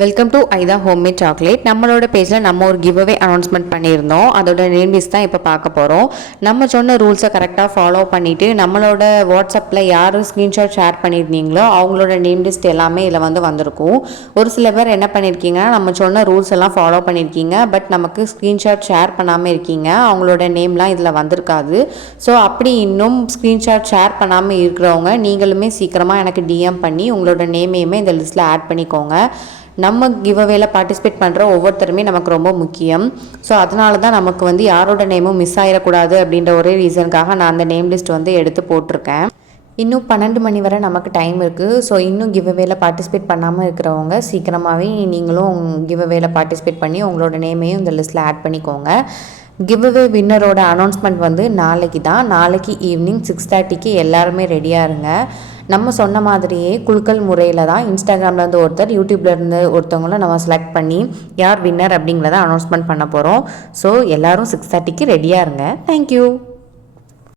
Welcome to Aitha homemade chocolate. நம்மளோட பேஜில் நம்ம ஒரு கிவ் அவே அனௌன்ஸ்மெண்ட் பண்ணியிருந்தோம். அதோட நேம் லிஸ்ட் தான் இப்போ பார்க்க போகிறோம். நம்ம சொன்ன ரூல்ஸை கரெக்டாக ஃபாலோ பண்ணிவிட்டு நம்மளோட வாட்ஸ்அப்பில் யார் ஸ்க்ரீன்ஷாட் ஷேர் பண்ணியிருந்தீங்களோ அவங்களோட நேம் லிஸ்ட் எல்லாமே இதில் வந்திருக்கும். ஒரு சில பேர் என்ன பண்ணியிருக்கீங்கன்னா, நம்ம சொன்ன ரூல்ஸ் எல்லாம் ஃபாலோ பண்ணியிருக்கீங்க, பட் நமக்கு ஸ்க்ரீன்ஷாட் ஷேர் பண்ணாமல் இருக்கீங்க. அவங்களோட நேம்லாம் இதில் வந்திருக்காது. ஸோ அப்படி இன்னும் ஸ்க்ரீன்ஷாட் ஷேர் பண்ணாமல் இருக்கிறவங்க நீங்களுமே சீக்கிரமாக எனக்கு டிஎம் பண்ணி உங்களோட நேமையுமே இந்த லிஸ்ட்டில் ஆட் பண்ணிக்கோங்க. நம்ம கிவ் அவேல பார்ட்டிசிபேட் பண்ணுற ஒவ்வொருத்தருமே நமக்கு ரொம்ப முக்கியம். ஸோ அதனால தான் நமக்கு யாரோட நேமும் மிஸ் ஆகிடக்கூடாது அப்படின்ற ஒரே ரீசனுக்காக நான் அந்த நேம் லிஸ்ட் எடுத்து போட்டிருக்கேன். இன்னும் 12 மணி வரை நமக்கு டைம் இருக்குது. ஸோ இன்னும் கிவ் அவேல பார்ட்டிசிபேட் பண்ணாமல் இருக்கிறவங்க சீக்கிரமாகவே நீங்களும் கிவ் அவேல பார்ட்டிசிபேட் பண்ணி உங்களோட நேமையும் இந்த லிஸ்ட்டில் ஆட் பண்ணிக்கோங்க. கிவ் அவே வின்னரோட அனௌன்ஸ்மெண்ட் நாளைக்கு தான். நாளைக்கு ஈவினிங் 6:30க்கு எல்லாருமே ரெடியாக இருங்க. நம்ம சொன்ன மாதிரியே குலுக்கல் முறையில் தான் இன்ஸ்டாகிராம்லேருந்து ஒருத்தர், யூடியூப்லேருந்து ஒருத்தவங்களும் நம்ம செலக்ட் பண்ணி யார் வின்னர் அப்படிங்கிறத அனௌன்ஸ்மெண்ட் பண்ண போகிறோம். ஸோ எல்லோரும் 6:30க்கு ரெடியாக இருங்க. தேங்க்யூ.